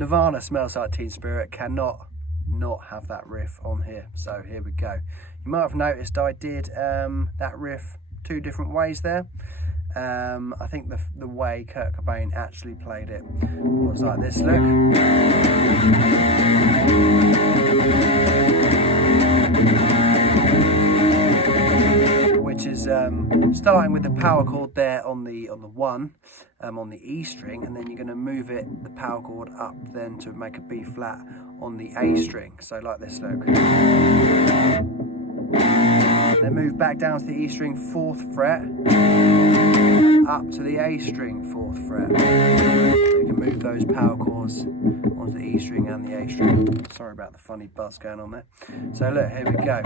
Nirvana, Smells Like Teen Spirit cannot not have that riff on here. So here we go. You might have noticed I did that riff two different ways there. I think the way Kurt Cobain actually played it was like this, look. Which is starting with the power chord there on the one, on the E string, and then you're going to move the power chord up then to make a B flat on the A string. So like this, look. Then move back down to the E string 4th fret, up to the A string 4th fret. So you can move those power chords onto the E string and the A string. Sorry about the funny buzz going on there. So look, here we go.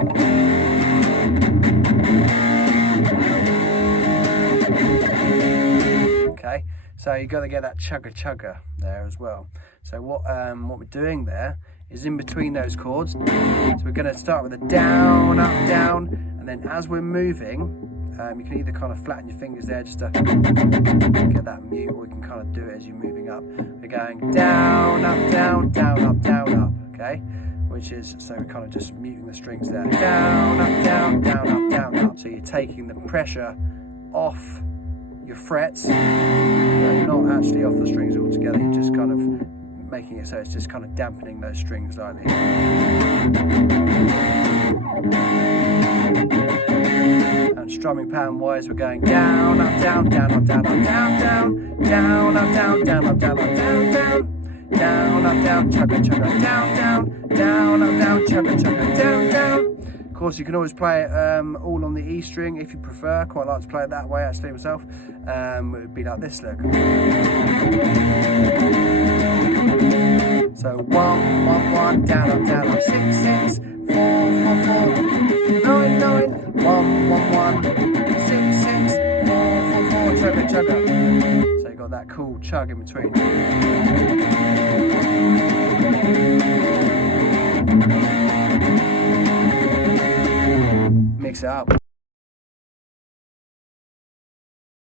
Okay, so you've got to get that chugga there as well. So what we're doing there is in between those chords. So we're going to start with a down, up, down, and then as we're moving, you can either kind of flatten your fingers there just to get that mute, or you can kind of do it as you're moving up. We're going down, up, down, down, up, down, up, okay? Which is, so we're kind of just muting the strings there. Down, up, down, down, up, down, up. So you're taking the pressure off your frets, not actually off the strings altogether, you're just kind of making it so it's just kind of dampening those strings slightly. And strumming pattern wise, we're going down, up, down, down, up, down, up, down, down, down, up, down, down, up, down, up, down, down, down, up, down, chugga, chugga, down, down, down, up, down, chugga, chugga, down, down. Of course, you can always play it all on the E string if you prefer. I quite like to play it that way actually myself. It would be like this, look. So 1, 1, 1, down, up, 6, 6, 4, 4, 4, 9, 9, 1, 1, 1, 6, 6, 4, 4, 4, chugga, chugga. So you've got that cool chug in between. Mix it up.